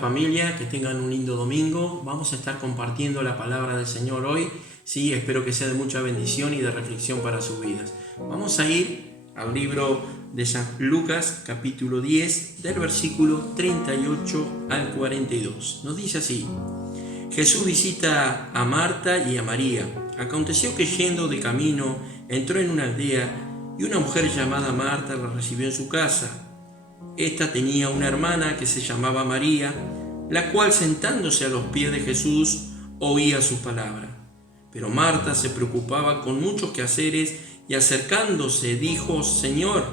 familia, que tengan un lindo domingo. Vamos a estar compartiendo la palabra del Señor hoy. Sí, espero que sea de mucha bendición y de reflexión para sus vidas. Vamos a ir al libro de San Lucas, capítulo 10, del versículo 38 al 42. Nos dice así: Jesús visita a Marta y a María. Aconteció que yendo de camino, entró en una aldea y una mujer llamada Marta la recibió en su casa. Esta tenía una hermana que se llamaba María, la cual sentándose a los pies de Jesús oía su palabra. Pero Marta se preocupaba con muchos quehaceres y acercándose dijo: Señor,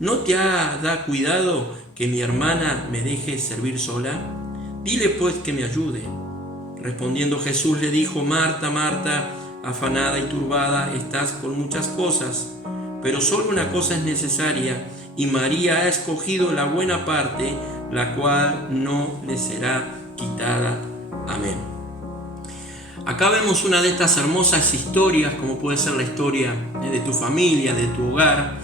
¿no te da cuidado que mi hermana me deje servir sola? Dile pues que me ayude. Respondiendo Jesús le dijo: Marta, Marta, afanada y turbada estás con muchas cosas, pero solo una cosa es necesaria, y María ha escogido la buena parte, la cual no le será quitada. Amén. Acá vemos una de estas hermosas historias, como puede ser la historia de tu familia, de tu hogar,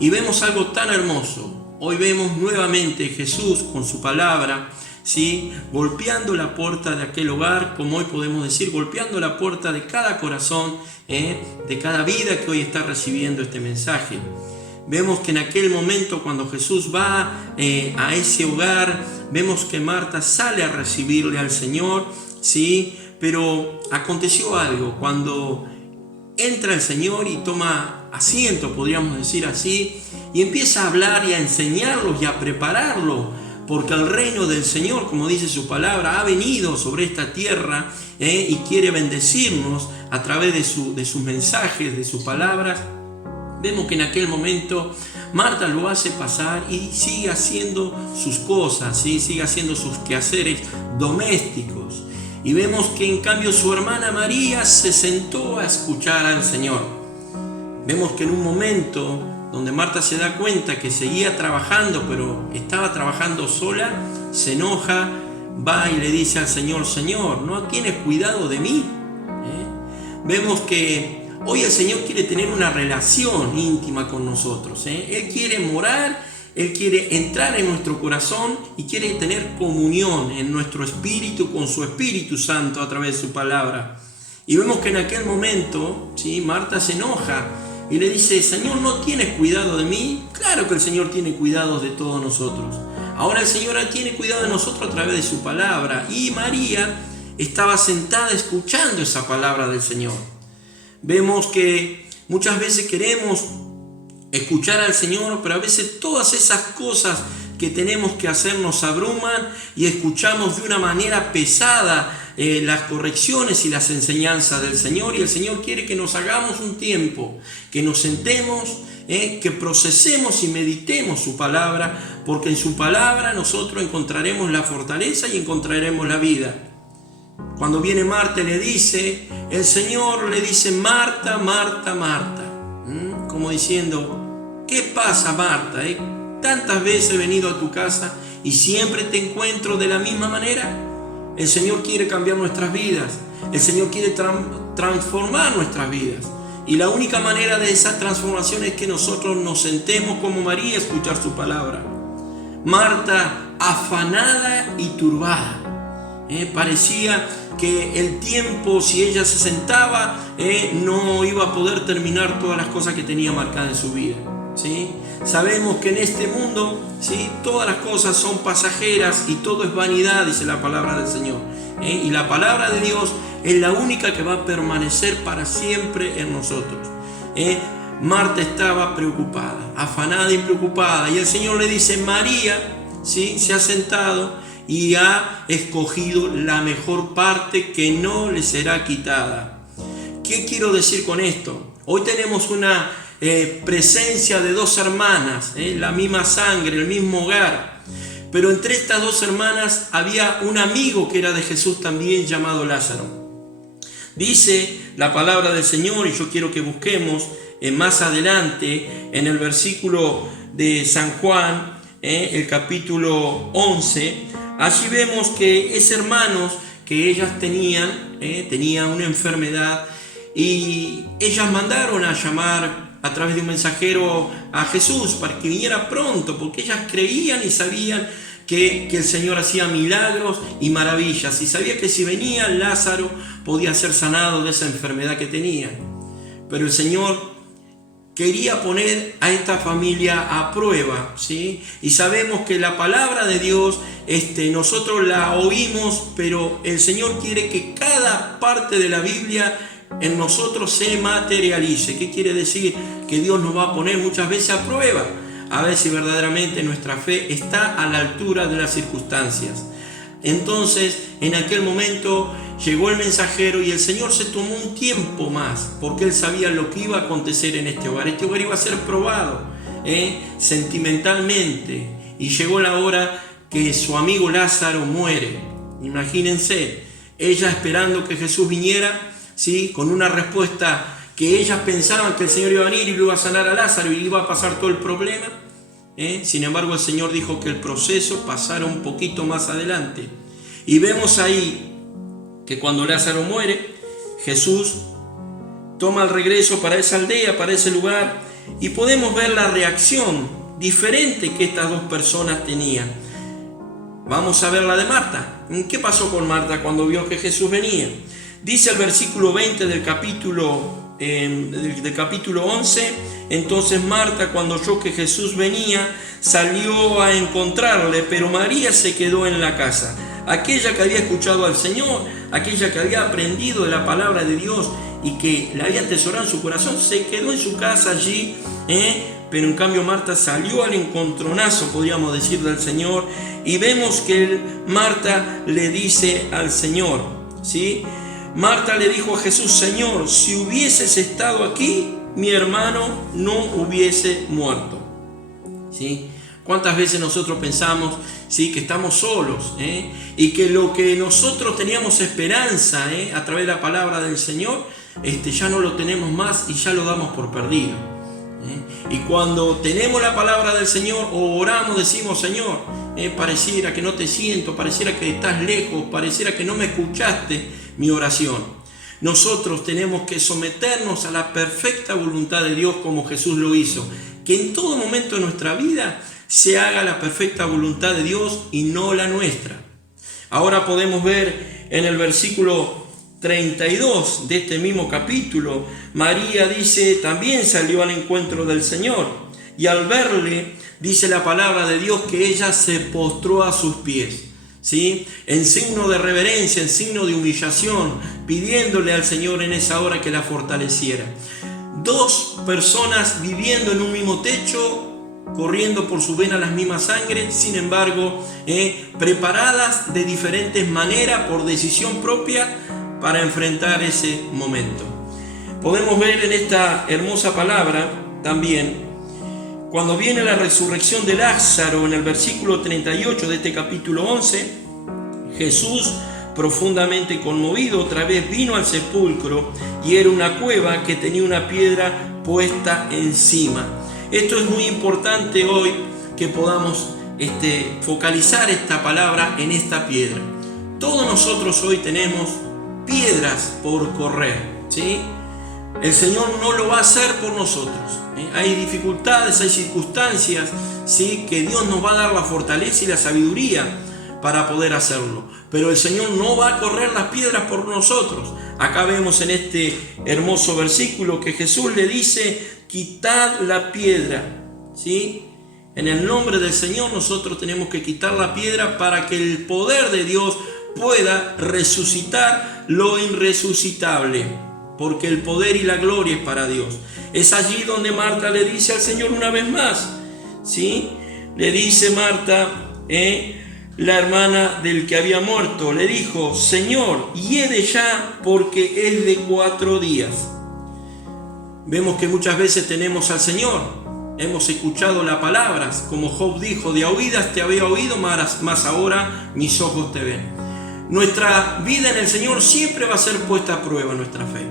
y vemos algo tan hermoso. Hoy vemos nuevamente Jesús con su palabra, ¿sí?, golpeando la puerta de aquel hogar, como hoy podemos decir, golpeando la puerta de cada corazón, de cada vida que hoy está recibiendo este mensaje. Vemos que en aquel momento, cuando Jesús va a ese hogar, vemos que Marta sale a recibirle al Señor, ¿sí? Pero aconteció algo cuando entra el Señor y toma asiento, podríamos decir así, y empieza a hablar y a enseñarlos y a prepararlo, porque el reino del Señor, como dice su palabra, ha venido sobre esta tierra y quiere bendecirnos a través de sus mensajes, de sus palabras. Vemos que en aquel momento Marta lo hace pasar y sigue haciendo sus cosas, ¿sí? Sigue haciendo sus quehaceres domésticos. Y vemos que en cambio su hermana María se sentó a escuchar al Señor. Vemos que en un momento donde Marta se da cuenta que seguía trabajando, pero estaba trabajando sola, se enoja, va y le dice al Señor: Señor, ¿no tienes cuidado de mí? Vemos que hoy el Señor quiere tener una relación íntima con nosotros. Él quiere morar, Él quiere entrar en nuestro corazón y quiere tener comunión en nuestro espíritu con su Espíritu Santo a través de su palabra. Y vemos que en aquel momento, ¿sí?, Marta se enoja y le dice: Señor, ¿no tienes cuidado de mí? Claro que el Señor tiene cuidado de todos nosotros. Ahora el Señor tiene cuidado de nosotros a través de su palabra. Y María estaba sentada escuchando esa palabra del Señor. Vemos que muchas veces queremos escuchar al Señor, pero a veces todas esas cosas que tenemos que hacer nos abruman y escuchamos de una manera pesada las correcciones y las enseñanzas del Señor. Y el Señor quiere que nos hagamos un tiempo, que nos sentemos, que procesemos y meditemos su palabra, porque en su palabra nosotros encontraremos la fortaleza y encontraremos la vida. Cuando viene Marta le dice, el Señor le dice: Marta, Marta, Marta. Como diciendo: ¿qué pasa, Marta? Tantas veces he venido a tu casa y siempre te encuentro de la misma manera. El Señor quiere cambiar nuestras vidas. El Señor quiere transformar nuestras vidas. Y la única manera de esa transformación es que nosotros nos sentemos como María a escuchar su palabra. Marta, afanada y turbada. Parecía que el tiempo, si ella se sentaba, no iba a poder terminar todas las cosas que tenía marcadas en su vida, ¿sí? Sabemos que en este mundo, ¿sí?, todas las cosas son pasajeras y todo es vanidad, dice la palabra del Señor, y la palabra de Dios es la única que va a permanecer para siempre en nosotros. Marta estaba preocupada, afanada y preocupada, y el Señor le dice: María, ¿sí?, se ha sentado y ha escogido la mejor parte que no le será quitada. ¿Qué quiero decir con esto? Hoy tenemos una presencia de dos hermanas, la misma sangre, el mismo hogar, pero entre estas dos hermanas había un amigo que era de Jesús también, llamado Lázaro. Dice la palabra del Señor, y yo quiero que busquemos más adelante en el versículo de San Juan, el capítulo 11, allí vemos que esos hermanos que ellas tenían una enfermedad, y ellas mandaron a llamar a través de un mensajero a Jesús para que viniera pronto, porque ellas creían y sabían que el Señor hacía milagros y maravillas, y sabía que si venía Lázaro podía ser sanado de esa enfermedad que tenía. Pero el Señor quería poner a esta familia a prueba, ¿sí? Y sabemos que la palabra de Dios, nosotros la oímos, pero el Señor quiere que cada parte de la Biblia en nosotros se materialice. ¿Qué quiere decir? Que Dios nos va a poner muchas veces a prueba, a ver si verdaderamente nuestra fe está a la altura de las circunstancias. Entonces, en aquel momento llegó el mensajero y el Señor se tomó un tiempo más, porque Él sabía lo que iba a acontecer en este hogar. Este hogar iba a ser probado sentimentalmente, y llegó la hora que su amigo Lázaro muere. Imagínense, ella esperando que Jesús viniera, ¿sí?, con una respuesta que ellas pensaban que el Señor iba a venir y lo iba a sanar a Lázaro y iba a pasar todo el problema. Sin embargo, el Señor dijo que el proceso pasara un poquito más adelante. Y vemos ahí que cuando Lázaro muere, Jesús toma el regreso para esa aldea, para ese lugar, y podemos ver la reacción diferente que estas dos personas tenían. Vamos a ver la de Marta. ¿Qué pasó con Marta cuando vio que Jesús venía? Dice el versículo 20 del capítulo 11: entonces Marta, cuando oyó que Jesús venía, salió a encontrarle, pero María se quedó en la casa. Aquella que había escuchado al Señor, aquella que había aprendido de la palabra de Dios y que la había atesorado en su corazón, se quedó en su casa allí, pero en cambio Marta salió al encontronazo, podríamos decir, del Señor. Y vemos que Marta le dice al Señor, ¿sí? Marta le dijo a Jesús: Señor, si hubieses estado aquí, mi hermano no hubiese muerto. ¿Sí? ¿Cuántas veces nosotros pensamos, ¿sí?, que estamos solos, y que lo que nosotros teníamos esperanza, a través de la palabra del Señor, ya no lo tenemos más y ya lo damos por perdido? Y cuando tenemos la palabra del Señor o oramos, decimos: Señor, pareciera que no te siento, pareciera que estás lejos, pareciera que no me escuchaste mi oración. Nosotros tenemos que someternos a la perfecta voluntad de Dios, como Jesús lo hizo. Que en todo momento de nuestra vida se haga la perfecta voluntad de Dios y no la nuestra. Ahora podemos ver en el versículo 32 de este mismo capítulo, María dice: también salió al encuentro del Señor, y al verle, dice la palabra de Dios, que ella se postró a sus pies, ¿sí?, en signo de reverencia, en signo de humillación, pidiéndole al Señor en esa hora que la fortaleciera. Dos personas viviendo en un mismo techo, corriendo por su vena las mismas sangres, sin embargo, preparadas de diferentes maneras por decisión propia para enfrentar ese momento. Podemos ver en esta hermosa palabra también, cuando viene la resurrección de Lázaro, en el versículo 38 de este capítulo 11, Jesús, profundamente conmovido, otra vez vino al sepulcro, y era una cueva que tenía una piedra puesta encima. Esto es muy importante hoy, que podamos focalizar esta palabra en esta piedra. Todos nosotros hoy tenemos piedras por correr, ¿sí? El Señor no lo va a hacer por nosotros. Hay dificultades, hay circunstancias, ¿sí?, que Dios nos va a dar la fortaleza y la sabiduría para poder hacerlo. Pero el Señor no va a correr las piedras por nosotros. Acá vemos en este hermoso versículo que Jesús le dice: quitad la piedra, ¿sí? En el nombre del Señor nosotros tenemos que quitar la piedra para que el poder de Dios pueda resucitar lo irresucitable, porque el poder y la gloria es para Dios. Es allí donde Marta le dice al Señor una vez más, ¿sí? Le dice Marta, la hermana del que había muerto, le dijo: Señor, hiede ya, porque es de 4 días. Vemos que muchas veces tenemos al Señor, hemos escuchado las palabras, como Job dijo: de a oídas te había oído, más ahora mis ojos te ven. Nuestra vida en el Señor siempre va a ser puesta a prueba, nuestra fe.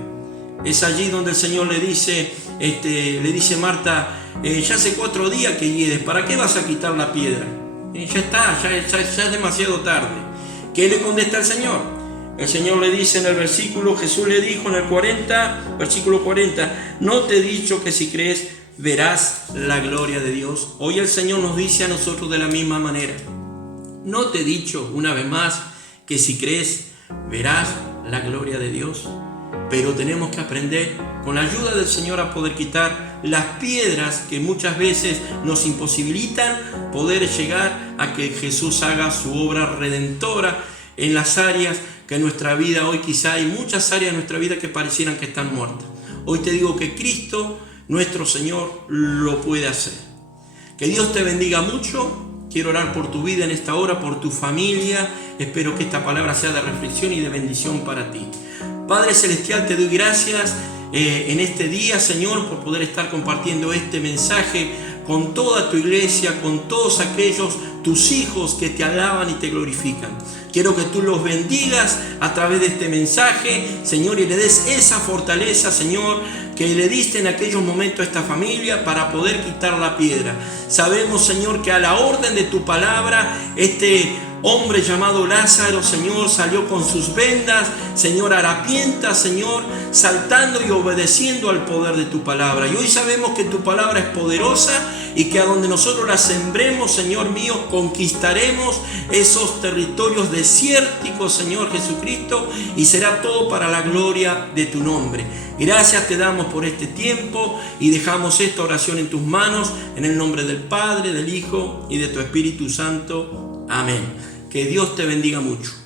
Es allí donde el Señor le dice Marta: ya hace 4 días que hiedes, ¿para qué vas a quitar la piedra? Ya está, ya es demasiado tarde. ¿Qué le contesta el Señor? El Señor le dice en el versículo, Jesús le dijo en el 40, versículo 40: ¿no te he dicho que si crees verás la gloria de Dios? Hoy el Señor nos dice a nosotros de la misma manera: ¿No te he dicho una vez más que si crees verás la gloria de Dios? Pero tenemos que aprender con la ayuda del Señor a poder quitar las piedras que muchas veces nos imposibilitan poder llegar a que Jesús haga su obra redentora en las áreas que en nuestra vida hoy quizá hay muchas áreas de nuestra vida que parecieran que están muertas. Hoy te digo que Cristo, nuestro Señor, lo puede hacer. Que Dios te bendiga mucho. Quiero orar por tu vida en esta hora, por tu familia. Espero que esta palabra sea de reflexión y de bendición para ti. Padre Celestial, te doy gracias en este día, Señor, por poder estar compartiendo este mensaje con toda tu iglesia, con todos aquellos tus hijos que te alaban y te glorifican. Quiero que tú los bendigas a través de este mensaje, Señor, y le des esa fortaleza, Señor, que le diste en aquellos momentos a esta familia para poder quitar la piedra. Sabemos, Señor, que a la orden de tu palabra, este hombre llamado Lázaro, Señor, salió con sus vendas, Señor, harapientas, Señor, saltando y obedeciendo al poder de tu palabra. Y hoy sabemos que tu palabra es poderosa y que a donde nosotros la sembremos, Señor mío, conquistaremos esos territorios desérticos, Señor Jesucristo, y será todo para la gloria de tu nombre. Gracias te damos por este tiempo y dejamos esta oración en tus manos, en el nombre del Padre, del Hijo y de tu Espíritu Santo. Amén. Que Dios te bendiga mucho.